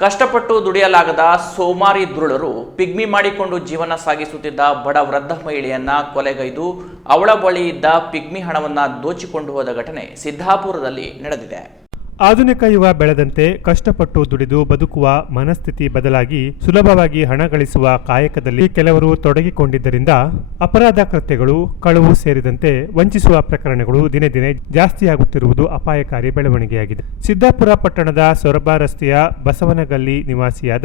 ಕಷ್ಟಪಟ್ಟು ದುಡಿಯಲಾಗದ ಸೋಮಾರಿ ದುರುಳರು ಪಿಗ್ಮಿ ಮಾಡಿಕೊಂಡು ಜೀವನ ಸಾಗಿಸುತ್ತಿದ್ದ ಬಡ ವೃದ್ಧ ಮಹಿಳೆಯನ್ನ ಕೊಲೆಗೈದು ಅವಳ ಬಳಿ ಇದ್ದ ಪಿಗ್ಮಿ ಹಣವನ್ನ ದೋಚಿಕೊಂಡು ಹೋದ ಘಟನೆ ಸಿದ್ದಾಪುರದಲ್ಲಿ ನಡೆದಿದೆ. ಆಧುನಿಕ ಯುಗ ಬೆಳೆದಂತೆ ಕಷ್ಟಪಟ್ಟು ದುಡಿದು ಬದುಕುವ ಮನಸ್ಥಿತಿ ಬದಲಾಗಿ ಸುಲಭವಾಗಿ ಹಣ ಗಳಿಸುವ ಕಾಯಕದಲ್ಲಿ ಕೆಲವರು ತೊಡಗಿಕೊಂಡಿದ್ದರಿಂದ ಅಪರಾಧ ಕೃತ್ಯಗಳು, ಕಳುವು ಸೇರಿದಂತೆ ವಂಚಿಸುವ ಪ್ರಕರಣಗಳು ದಿನೇ ದಿನೇ ಜಾಸ್ತಿಯಾಗುತ್ತಿರುವುದು ಅಪಾಯಕಾರಿ ಬೆಳವಣಿಗೆಯಾಗಿದೆ. ಸಿದ್ದಾಪುರ ಪಟ್ಟಣದ ಸೊರಬ ರಸ್ತೆಯ ಬಸವನಗಲ್ಲಿ ನಿವಾಸಿಯಾದ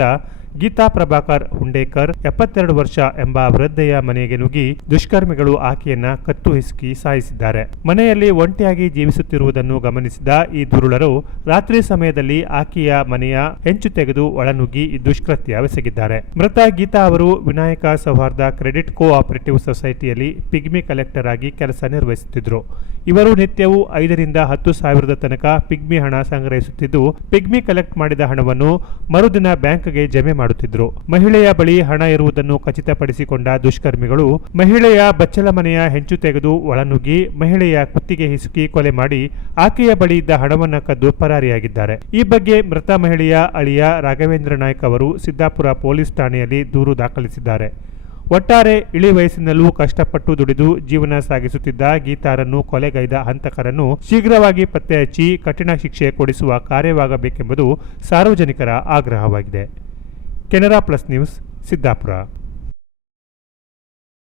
ಗೀತಾ ಪ್ರಭಾಕರ್ ಹುಂಡೇಕರ್ ಎಪ್ಪತ್ತೆರಡು ವರ್ಷ ಎಂಬ ವೃದ್ಧೆಯ ಮನೆಗೆ ನುಗ್ಗಿ ದುಷ್ಕರ್ಮಿಗಳು ಆಕೆಯನ್ನ ಕತ್ತು ಹಿಸುಕಿ ಸಾಯಿಸಿದ್ದಾರೆ. ಮನೆಯಲ್ಲಿ ಒಂಟಿಯಾಗಿ ಜೀವಿಸುತ್ತಿರುವುದನ್ನು ಗಮನಿಸಿದ ಈ ದುರುಳರು ರಾತ್ರಿ ಸಮಯದಲ್ಲಿ ಆಕೆಯ ಮನೆಯ ಹೆಂಚು ತೆಗೆದು ಒಳನುಗ್ಗಿ ಈ ದುಷ್ಕೃತ್ಯವೆಸಗಿದ್ದಾರೆ ಮೃತ ಗೀತಾ ಅವರು ವಿನಾಯಕ ಸೌಹಾರ್ದ ಕ್ರೆಡಿಟ್ ಕೋಆಪರೇಟಿವ್ ಸೊಸೈಟಿಯಲ್ಲಿ ಪಿಗ್ಮಿ ಕಲೆಕ್ಟರ್ ಆಗಿ ಕೆಲಸ ನಿರ್ವಹಿಸುತ್ತಿದ್ದರು ಇವರು ನಿತ್ಯವೂ ಐದರಿಂದ ಹತ್ತು ಸಾವಿರದ ತನಕ ಪಿಗ್ಮಿ ಹಣ ಸಂಗ್ರಹಿಸುತ್ತಿದ್ದು, ಪಿಗ್ಮಿ ಕಲೆಕ್ಟ್ ಮಾಡಿದ ಹಣವನ್ನು ಮರುದಿನ ಬ್ಯಾಂಕ್ಗೆ ಜಮೆ ಮಾಡುತ್ತಿದ್ದರು ಮಹಿಳೆಯ ಬಳಿ ಹಣ ಇರುವುದನ್ನು ಖಚಿತಪಡಿಸಿಕೊಂಡ ದುಷ್ಕರ್ಮಿಗಳು ಮಹಿಳೆಯ ಬಚ್ಚಲ ಮನೆಯ ಹೆಂಚು ತೆಗೆದು ಒಳನುಗ್ಗಿ ಮಹಿಳೆಯ ಕುತ್ತಿಗೆ ಹಿಸುಕಿ ಕೊಲೆ ಮಾಡಿ ಆಕೆಯ ಬಳಿ ಇದ್ದ ಹಣವನ್ನು ಕದ್ದು ಪರಾರಿಯಾಗಿದ್ದಾರೆ. ಈ ಬಗ್ಗೆ ಮೃತ ಮಹಿಳೆಯ ಅಳಿಯ ರಾಘವೇಂದ್ರ ನಾಯ್ಕ ಅವರು ಸಿದ್ದಾಪುರ ಪೊಲೀಸ್ ಠಾಣೆಯಲ್ಲಿ ದೂರು ದಾಖಲಿಸಿದ್ದಾರೆ. ಒಟ್ಟಾರೆ ಇಳಿ ವಯಸ್ಸಿನಲ್ಲೂ ಕಷ್ಟಪಟ್ಟು ದುಡಿದು ಜೀವನ ಸಾಗಿಸುತ್ತಿದ್ದ ಗೀತಾರನ್ನು ಕೊಲೆಗೈದ ಹಂತಕರನ್ನು ಶೀಘ್ರವಾಗಿ ಪತ್ತೆ ಹಚ್ಚಿ ಕಠಿಣ ಶಿಕ್ಷೆ ಕೊಡಿಸುವ ಕಾರ್ಯವಾಗಬೇಕೆಂಬುದು ಸಾರ್ವಜನಿಕರ ಆಗ್ರಹವಾಗಿದೆ. Canara plus news Siddapur.